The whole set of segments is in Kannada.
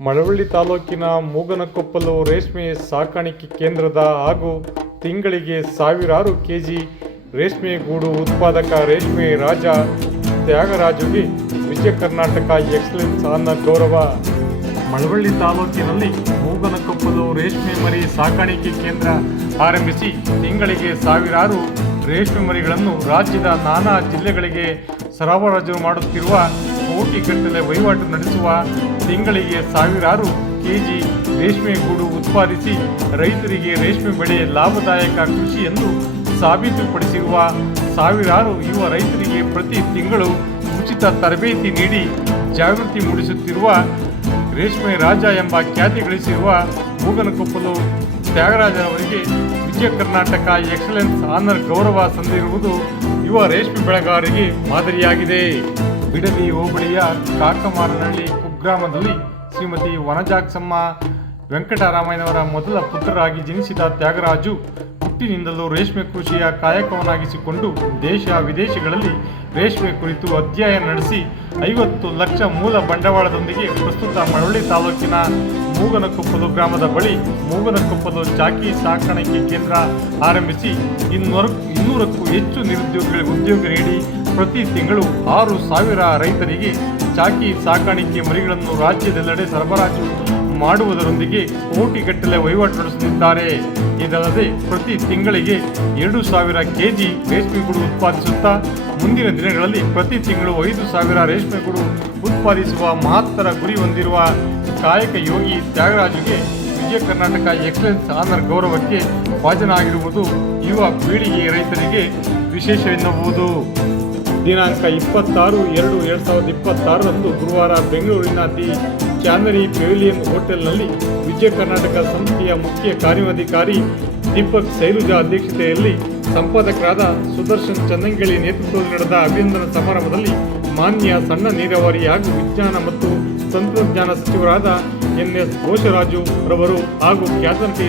ಮಳವಳ್ಳಿ ತಾಲೂಕಿನ ಮೂಗನಕೊಪ್ಪಲು ರೇಷ್ಮೆ ಸಾಕಾಣಿಕೆ ಕೇಂದ್ರದ ಹಾಗೂ ತಿಂಗಳಿಗೆ ಸಾವಿರಾರು ಕೆಜಿ ರೇಷ್ಮೆ ಗೂಡು ಉತ್ಪಾದಕ ರೇಷ್ಮೆ ರಾಜ ತ್ಯಾಗರಾಜುಗೆ ವಿಜಯ ಕರ್ನಾಟಕ ಎಕ್ಸಲೆನ್ಸ್ ಆನರ್ ಗೌರವ. ಮಳವಳ್ಳಿ ತಾಲೂಕಿನಲ್ಲಿ ಮೂಗನಕೊಪ್ಪಲು ರೇಷ್ಮೆ ಮರಿ ಸಾಕಾಣಿಕೆ ಕೇಂದ್ರ ಆರಂಭಿಸಿ ತಿಂಗಳಿಗೆ ಸಾವಿರಾರು ರೇಷ್ಮೆ ಮರಿಗಳನ್ನು ರಾಜ್ಯದ ನಾನಾ ಜಿಲ್ಲೆಗಳಿಗೆ ಸರಬರಾಜು ಮಾಡುತ್ತಿರುವ, ಕೋಟಿಗಟ್ಟಲೆ ವಹಿವಾಟು ನಡೆಸುವ, ತಿಂಗಳಿಗೆ ಸಾವಿರಾರು ಕೆಜಿ ರೇಷ್ಮೆ ಗೂಡು ಉತ್ಪಾದಿಸಿ ರೈತರಿಗೆ ರೇಷ್ಮೆ ಬೆಳೆ ಲಾಭದಾಯಕ ಕೃಷಿ ಎಂದು ಸಾಬೀತುಪಡಿಸಿರುವ, ಸಾವಿರಾರು ಯುವ ರೈತರಿಗೆ ಪ್ರತಿ ತಿಂಗಳು ಉಚಿತ ತರಬೇತಿ ನೀಡಿ ಜಾಗೃತಿ ಮೂಡಿಸುತ್ತಿರುವ, ರೇಷ್ಮೆ ರಾಜ ಎಂಬ ಖ್ಯಾತಿ ಗಳಿಸಿರುವ ಮೂಗನಕೊಪ್ಪಲು ತ್ಯಾಗರಾಜರವರಿಗೆ ವಿಜಯ ಕರ್ನಾಟಕ ಎಕ್ಸಲೆನ್ಸ್ ಆನರ್ ಗೌರವ ಸಂದಿರುವುದು ಯುವ ರೇಷ್ಮೆ ಬೆಳೆಗಾರರಿಗೆ ಮಾದರಿಯಾಗಿದೆ. ಬಿಡದಿ ಹೋಬಳಿಯ ಕಾಕಮಾರನಹಳ್ಳಿ ಕುಗ್ರಾಮದಲ್ಲಿ ಶ್ರೀಮತಿ ವನಜಾಕ್ಷಮ್ಮ ವೆಂಕಟರಾಮಯ್ಯನವರ ಮೊದಲ ಪುತ್ರರಾಗಿ ಜನಿಸಿದ ತ್ಯಾಗರಾಜು ಹುಟ್ಟಿನಿಂದಲೂ ರೇಷ್ಮೆ ಕೃಷಿಯ ಕಾಯಕವನ್ನಾಗಿಸಿಕೊಂಡು ದೇಶ ವಿದೇಶಗಳಲ್ಲಿ ರೇಷ್ಮೆ ಕುರಿತು ಅಧ್ಯಯನ ನಡೆಸಿ 50 ಲಕ್ಷ ಮೂಲ ಬಂಡವಾಳದೊಂದಿಗೆ ಪ್ರಸ್ತುತ ಮಳವಳ್ಳಿ ತಾಲೂಕಿನ ಮೂಗನಕೊಪ್ಪಲು ಗ್ರಾಮದ ಬಳಿ ಮೂಗನಕೊಪ್ಪಲು ಚಾಕಿ ಸಾಕಾಣಿಕೆ ಕೇಂದ್ರ ಆರಂಭಿಸಿ 200ಕ್ಕೂ ಹೆಚ್ಚು ನಿರುದ್ಯೋಗಿಗಳಿಗೆ ಉದ್ಯೋಗ ನೀಡಿ ಪ್ರತಿ ತಿಂಗಳು 6,000 ರೈತರಿಗೆ ಚಾಕಿ ಸಾಕಾಣಿಕೆ ಮರಿಗಳನ್ನು ರಾಜ್ಯದೆಲ್ಲೆಡೆ ಸರಬರಾಜು ಮಾಡುವುದರೊಂದಿಗೆ ಕೋಟಿಗಟ್ಟಲೆ ವಹಿವಾಟು ನಡೆಸುತ್ತಿದ್ದಾರೆ. ಇದಲ್ಲದೆ ಪ್ರತಿ ತಿಂಗಳಿಗೆ 2,000 ಕೆಜಿ ರೇಷ್ಮೆ ಗೂಡು ಉತ್ಪಾದಿಸುತ್ತಾ ಮುಂದಿನ ದಿನಗಳಲ್ಲಿ ಪ್ರತಿ ತಿಂಗಳು 5,000 ರೇಷ್ಮೆ ಗೂಡು ಉತ್ಪಾದಿಸುವ ಮಹತ್ತರ ಗುರಿ ಹೊಂದಿರುವ ಕಾಯಕ ಯೋಗಿ ತ್ಯಾಗರಾಜುಗೆ ವಿಜಯ ಕರ್ನಾಟಕ ಎಕ್ಸಲೆನ್ಸ್ ಆನರ್ ಗೌರವಕ್ಕೆ ಭಾಜನರಾಗಿರುವುದು ಯುವ ಪೀಳಿಗೆ ರೈತರಿಗೆ ವಿಶೇಷವೆನ್ನಬಹುದು. ದಿನಾಂಕ 26/2/2026 ಗುರುವಾರ ಬೆಂಗಳೂರಿನ ದಿ ಚಾನರಿ ಪೆವಿಲಿಯನ್ ಹೋಟೆಲ್ನಲ್ಲಿ ವಿಜಯ ಕರ್ನಾಟಕ ಸಂಸ್ಥೆಯ ಮುಖ್ಯ ಕಾರ್ಯಾಧಿಕಾರಿ ದೀಪಕ್ ಸೈಲುಜಾ ಅಧ್ಯಕ್ಷತೆಯಲ್ಲಿ ಸಂಪಾದಕರಾದ ಸುದರ್ಶನ್ ಚನ್ನಂಗೇಳಿ ನೇತೃತ್ವದಲ್ಲಿ ನಡೆದ ಅಭಿನಂದನಾ ಸಮಾರಂಭದಲ್ಲಿ ಮಾನ್ಯ ಸಣ್ಣ ನೀರಾವರಿ ಹಾಗೂ ವಿಜ್ಞಾನ ಮತ್ತು ತಂತ್ರಜ್ಞಾನ ಸಚಿವರಾದ NS ಘೋಷರಾಜು ರವರು ಹಾಗೂ ಖ್ಯಾತನಟಿ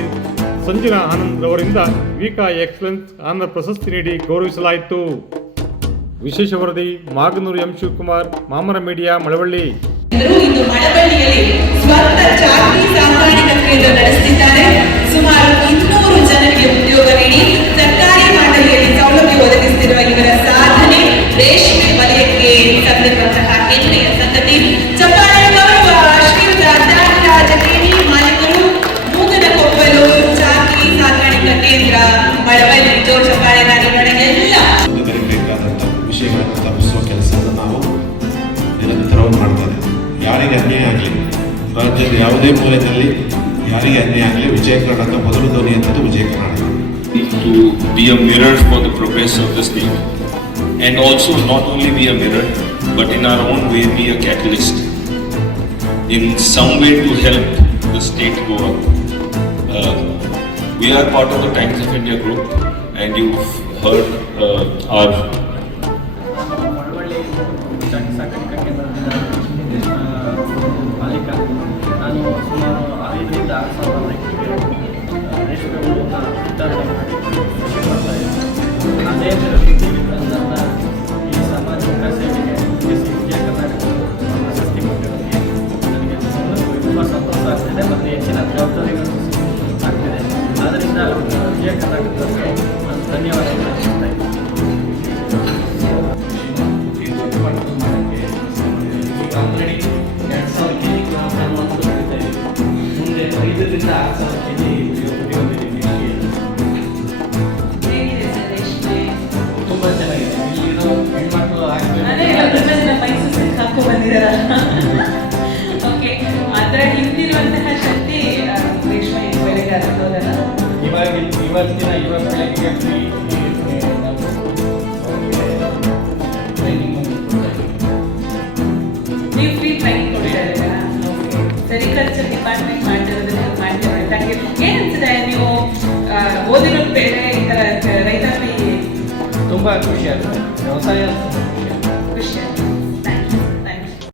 ಸಂಜನಾ ಆನಂದ್ ರವರಿಂದ ವಿಕಾ ಎಕ್ಸಲೆನ್ಸ್ ಆನರ್ ಪ್ರಶಸ್ತಿ ನೀಡಿ ಗೌರವಿಸಲಾಯಿತು. ವಿಶೇಷ ವರದಿ ಮಾಗನೂರು ಎಂ ಶಿವಕುಮಾರ್, ಮಾಮರ ಮೀಡಿಯಾ, ಮಳವಳ್ಳಿ. ಇಂದು ಮಳವಳ್ಳಿಯಲ್ಲಿ ಸ್ವಂತ ಚಾಕಿ ಸಾಕಾಣಿಕಾ ಕೇಂದ್ರ ನಡೆಸುತ್ತಿದ್ದಾರೆ. ಸುಮಾರು 200 ಜನರಿಗೆ ಉದ್ಯೋಗ ನೀಡಿ ಸರ್ಕಾರಿ ಮಂಡಳಿಯಲ್ಲಿ ಸೌಲಭ್ಯ ಒದಗಿಸುತ್ತಿರುವ ಇವರ ಸಾಧನೆ ರೇಷ್ಮೆ ವಲಯಕ್ಕೆ ಸಂದಿರುವಂತಹ ಹೆಮ್ಮೆಯ ಸಂಗತಿ. ಚಪ್ಪಾಳೆ ಗೌರವ ಶ್ರೀಯುತ ತ್ಯಾಗರಾಜ ಕೇಣಿ, ಮಾಲೀಕರು, ಮೂಗನಕೊಪ್ಪಲು ಚಾಕಿ ಸಾಕಾಣಿಕಾ ಕೇಂದ್ರ, ಮಳವಳ್ಳಿ. ಜೋರು ಚಪ್ಪಾಳೆ ಎಲ್ಲ ವಿಷಯಗಳನ್ನು ತಪ್ಪಿಸುವ ಕೆಲಸವನ್ನು ನಾವು ನಿರಂತರವಾಗಿ ಮಾಡ್ತಾರೆ. ಯಾರಿಗೆ ಅನ್ಯಾಯ ಆಗಲಿ, ರಾಜ್ಯದ ಯಾವುದೇ ಮೂಲೆಯಲ್ಲಿ ಯಾರಿಗೆ ಅನ್ಯಾಯ ಆಗಲಿ, ವಿಜಯ ಕರ್ನಾಟಕ ಮೊದಲು ಧ್ವನಿ ಅಂತದ್ದು Vijaya Karnataka. To be a mirror for the progress of the state, and also not only be a mirror, but in our own way be a catalyst in some way to help the state go up. We are part of the Times of India group, and you've heard our ಸಾಕಾಣಿಕಾ ಕೇಂದ್ರದ ಮಾಲೀಕ. ನಾನು ಸುಮಾರು 5,000 ರಿಂದ 6,000 ರೈತರಿಗೆ ರೇಷ್ಮೆಗಳನ್ನು ವಿತರಣೆ ಮಾಡಿ ಕೃಷಿ ಮಾಡ್ತಾ ಇದ್ದೀನಿ. ಅದೇ ರೀತಿಯಲ್ಲಿ ನನ್ನ ಈ ಸಾಮಾಜಿಕ ಸೇವೆಗೆ ವಿಜಯ ಕರ್ನಾಟಕ ಪ್ರಶಸ್ತಿ ಕೊಟ್ಟಿರೋದಕ್ಕೆ ನನಗೆ ತುಂಬ ಸಂತೋಷ ಆಗ್ತಿದೆ ಮತ್ತು ಹೆಚ್ಚಿನ ಜವಾಬ್ದಾರಿಗಳು ಆಗ್ತಿದೆ. ಆದ್ದರಿಂದ ವಿಜಯ ಕರ್ನಾಟಕಕ್ಕೆ ನಾನು ಧನ್ಯವಾದಗಳು ಅರ್ಪಿಸ್ತಾ ಇದ್ದೀನಿ. ಆಲ್ರೆಡಿ 2,000 ಕೆಜಿ ಪ್ರಮಾಣವನ್ನು ಕೊಡ್ತಾ ಇದ್ದೀವಿ. ಮುಂದೆ 5,000 ರಿಂದ 6,000 ಕೆಜಿ ತುಂಬ ಚೆನ್ನಾಗಿದೆ. ಇಲ್ಲಿರೋ ಹೆಣ್ಮಕ್ಳು ಹಾಕೋ ಬಂದಿದ್ದಾರಲ್ಲ. ಓಕೆ, ಅದರ ಹಿಂದಿರುವಂತಹ ಶಕ್ತಿ ರೇಷ್ಮೆ ಬೆಳೆಗಾರಲ್ಲ. ಇವತ್ತಿನ ಯುವ ಬೆಳಗ್ಗೆ ನಾವು ಟ್ರೈನಿಂಗ್ ನೀವು ಫ್ರೀ ಟ್ರೈನಿಂಗ್ ಕೊಡ್ತಾ ಸೆರಿಕಲ್ಚರ್ ಡಿಪಾರ್ಟ್ಮೆಂಟ್ ಮಾಡ್ತಿರೋದನ್ನ ಮಾಡ್ತಿರೋದು ನನಗೆ ಏನನ್ಸಿದೆ? ನೀವು ಓದಿರೋ ಬೇರೆ ಈ ಥರ ರೈತಾಪಿ ತುಂಬ ಖುಷಿ ಆಗುತ್ತೆ. ವ್ಯವಸಾಯ